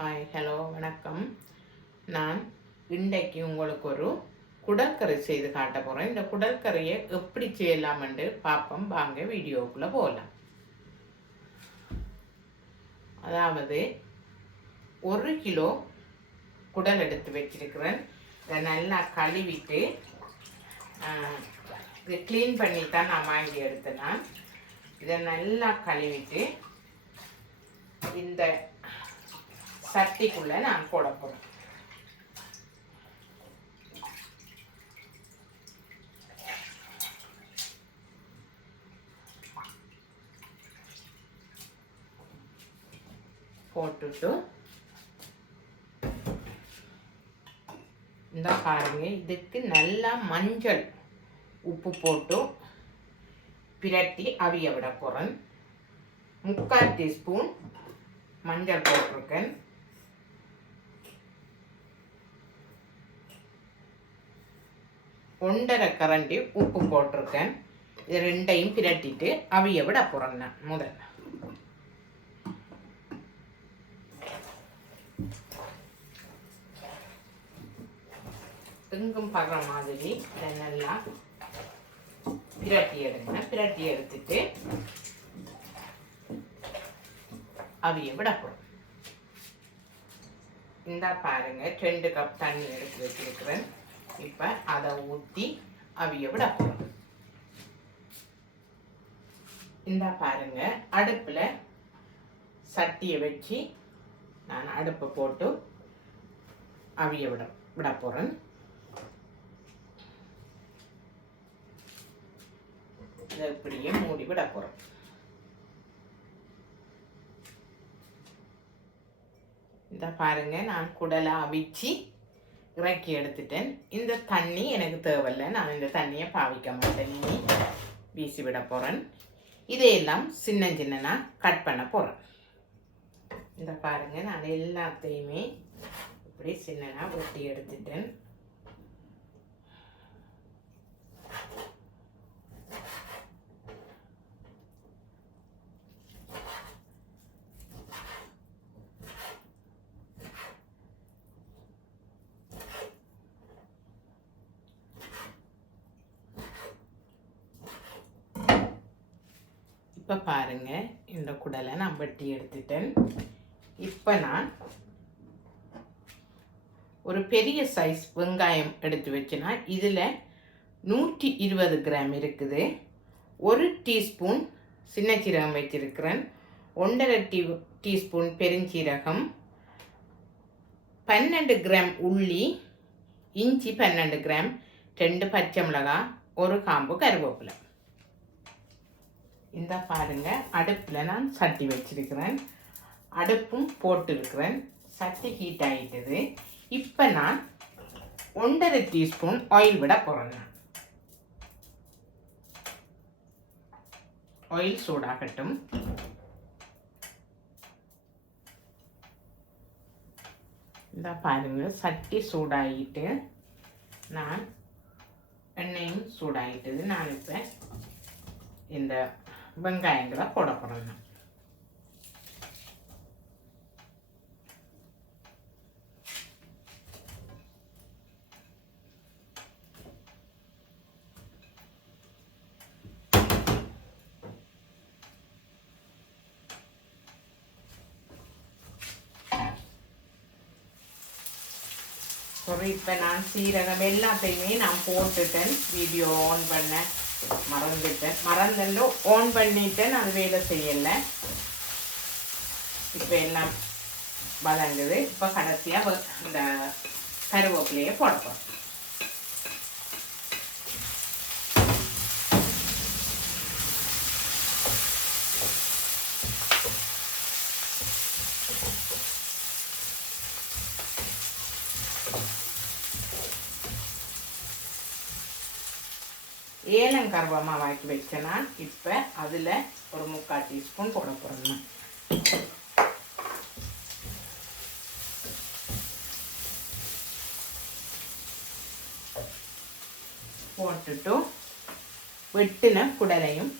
Hi hello வணக்கம். நான் இன்றைக்கு உங்களுக்கு ஒரு குடல்கறி செய்து காட்ட போகிறேன். இந்த குடல்கறியை எப்படி செய்யலாம்னு பார்ப்போம். வாங்க வீடியோக்குள்ளே போகலாம். அதாவது 1 கிலோ குடல் எடுத்து வச்சிருக்கிறேன். இதை நல்லா கழுவிட்டு இதை க்ளீன் பண்ணி தான் நான் வாங்கி எடுத்தேன். இதை நல்லா கழுவிட்டு இந்த சட்டிக்குள்ளே நான் போட போகிறேன். போட்டுட்டு இந்த பாருங்க, இதுக்கு நல்லா மஞ்சள் உப்பு போட்டு பிரட்டி அவிய விட போகிறேன். 3/4 டீஸ்பூன் மஞ்சள் போட்டிருக்கேன். 1/2 கரண்டி உப்பு போட்டிருக்கேன். இது ரெண்டையும் பிரட்டிட்டு அவிய விட போகிறேன். நான் முதல்ல எங்கும் படுற மாதிரி இதை நல்லா பிரட்டி எடுங்க. பிரட்டி எடுத்துட்டு அவிய விட போகிறோம். இந்த பாருங்க, 2 கப் தண்ணி எடுத்து வச்சிருக்கிறேன். இப்போ அதை ஊற்றி அவிய விட போகிறோம். இந்த பாருங்க, அடுப்பில் சட்டியை வச்சு நான் அடுப்பை போட்டு அவிய விட போகிறேன். இதை இப்படியே மூடி விட போகிறோம். இந்த பாருங்க, நான் குடலை அவிச்சு இறக்கி எடுத்துட்டேன். இந்த தண்ணி எனக்கு தேவையில்லை. நான் இந்த தண்ணியை பாவிக்க மாட்டேன். இனி வீசி விட போகிறேன். இதையெல்லாம் சின்ன சின்னனா கட் பண்ண போகிறேன். இந்த பாருங்க, நான் எல்லாத்தையுமே இப்படி சின்னனா வெட்டி எடுத்துட்டேன். இப்போ பாருங்க, இந்த குடலை நான் வெட்டி எடுத்துட்டேன். இப்போ நான் ஒரு பெரிய சைஸ் வெங்காயம் எடுத்து வச்சுனா இதில் 120 கிராம் இருக்குது. 1 டீஸ்பூன் சின்ன சீரகம் வச்சிருக்கிறேன். 1/2 டீஸ்பூன் பெருஞ்சீரகம், 12 கிராம் உள்ளி, இஞ்சி 12 கிராம், 2 பச்சை மிளகாய், 1 காம்பு கருவேப்பிலை. இந்த பாருங்க, அடுப்பில் நான் சட்டி வச்சிருக்கிறேன். அடுப்பும் போட்டிருக்கிறேன். சட்டி ஹீட் ஆகிட்டது. இப்போ நான் 1/2 டீஸ்பூன் ஆயில் விட போகிறேன். ஆயில் சூடாகட்டும். இந்த பாருங்க, சட்டி சூடாகிட்டு நான் எண்ணெயும் சூடாகிட்டது. நான் இப்போ இந்த வெங்காயங்களை போட போகிறேன். இப்போ நான் சீரகம் எல்லாத்தையுமே நான் போட்டுட்டேன். வீடியோ ஆன் பண்ண மறந்துட்டு ஆன் பண்ணிட்டேன். அது வேலை செய்யலை. இப்போ எல்லாம் வதங்குது. இப்போ கடைசியாக இந்த கருவேப்பிலையை போடுறோம். ஏலங்கருவமாக வாக்கி வச்சேன்னா இப்போ அதில் ஒரு 3/4 டீஸ்பூன் போட போகிறேன். போட்டுட்டு வெட்டின குடலையும்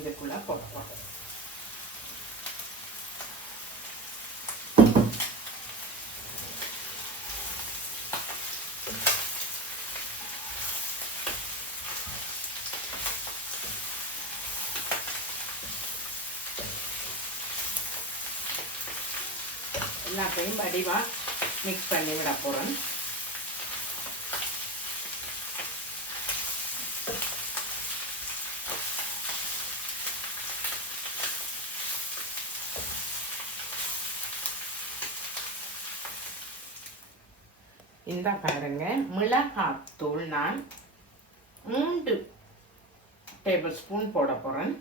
இதுக்குள்ளே போட போகிறேன். எல்லாத்தையும் வடிவாக மிக்ஸ் பண்ணி விட போகிறேன். இந்த பாருங்க, மிளகாத்தூள் நான் 3 டேபிள் ஸ்பூன் போட போகிறேன்.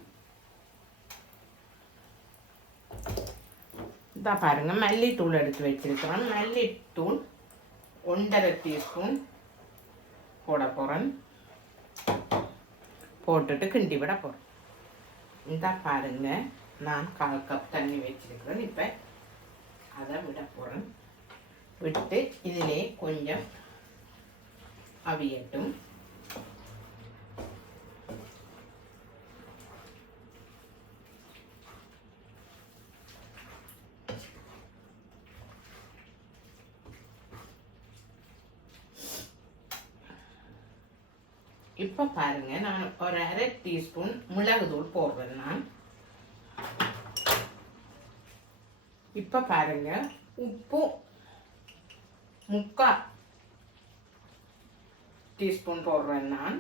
இந்த பாருங்க, மல்லித்தூள் எடுத்து வச்சிருக்கிறேன். மல்லித்தூள் 1.5 டீஸ்பூன் போட போகிறேன். போட்டுட்டு கிண்டி விட போகிறேன். இந்த பாருங்க, நான் 1/4 கப் தண்ணி வச்சிருக்கிறேன். இப்போ அதை விட போகிறேன். விட்டு இதிலே கொஞ்சம் அவியட்டும். இப்போ பாருங்க, நான் ஒரு 1/2 டீஸ்பூன் மிளகுத்தூள் போடுறேன். நான் இப்போ பாருங்க, உப்பு 3/4 டீஸ்பூன் போடுறேன். நான்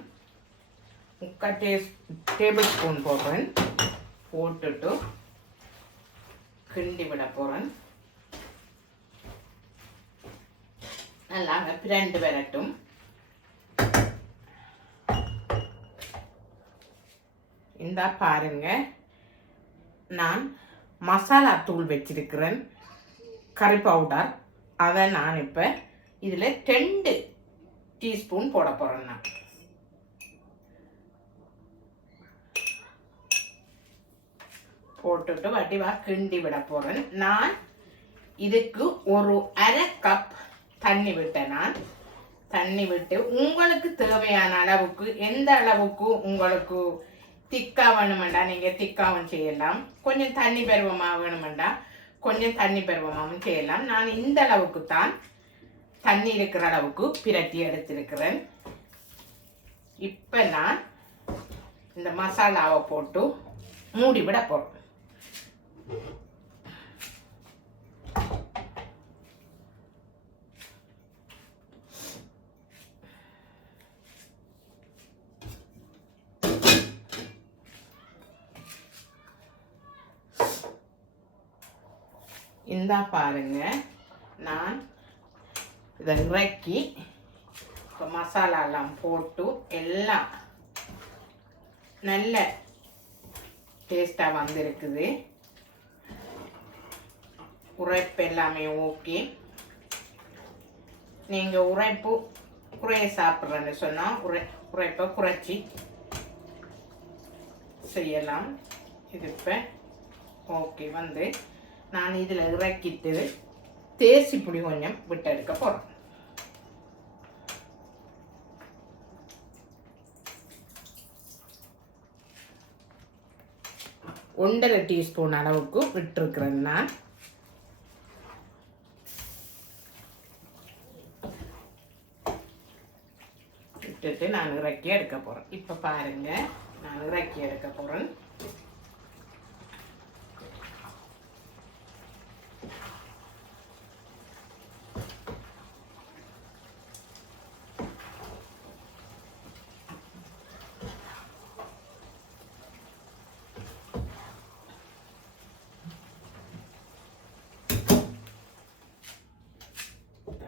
3/4 டேபிள் ஸ்பூன் போடுறேன். போட்டுட்டு கிண்டி விட போகிறேன். நல்லா பிரண்டு வரட்டும். இந்த பாருங்க, நான் மசாலா தூள் வச்சிருக்கிறேன், கறி பவுடர். அதை நான் இப்போ இதில் 2 டீஸ்பூன் போட போகிறேன். நான் போட்டுட்டு வடிவாக கிண்டி விட போகிறேன். நான் இதுக்கு ஒரு 1/2 கப் தண்ணி விட்டேன். நான் தண்ணி விட்டு உங்களுக்கு தேவையான அளவுக்கு, எந்த அளவுக்கு உங்களுக்கு திக்கா வேணுமெண்டா நீங்கள் திக்காவும் செய்யலாம். கொஞ்சம் தண்ணி பருவமாக வேணுமெண்டா கொஞ்சம் தண்ணி பருவமாகவும் செய்யலாம். நான் இந்த அளவுக்கு தான் தண்ணி இருக்கிற அளவுக்கு பிரட்டி எடுத்திருக்கிறேன். இப்போ நான் இந்த மசாலாவை போட்டு மூடி விட போகிறேன். இந்த பாருங்க, நான் இதை இறக்கி இப்போ மசாலாலாம் போட்டு எல்லாம் நல்ல டேஸ்டாக வந்திருக்குது. உரைப்பு எல்லாமே ஓகே. நீங்கள் உரைப்பு குறைய சாப்பிட்றேன்னு சொன்னால் உரைப்பை குறைச்சி செய்யலாம். இது இப்போ ஓகே. வந்து நான் இதில் இறக்கிட்டு தேசி புளி கொஞ்சம் விட்டு எடுக்க போகிறேன். ஒன்றரை டீஸ்பூன் அளவுக்கு விட்டுருக்கிறேன். நான் விட்டுட்டு நான் இறக்கி எடுக்க போகிறேன். இப்போ பாருங்க, நான் இறக்கி எடுக்க போகிறேன்.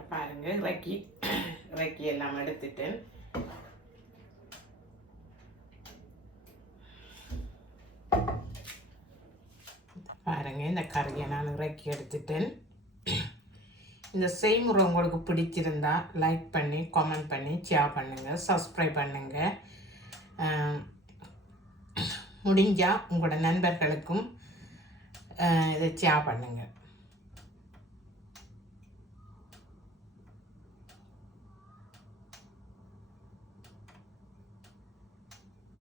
பாருங்க, இறக்கி எல்லாம் எடுத்துட்டேன். பாருங்க, இந்த கறியை நான் இறக்கி எடுத்துட்டேன். இந்த செய்முறை உங்களுக்கு பிடிச்சிருந்தா லைக் பண்ணி, கமெண்ட் பண்ணி, ஷேர் பண்ணுங்கள், சப்ஸ்கிரைப் பண்ணுங்கள். முடிஞ்சால் உங்களோட நண்பர்களுக்கும் இதை ஷேர் பண்ணுங்கள்.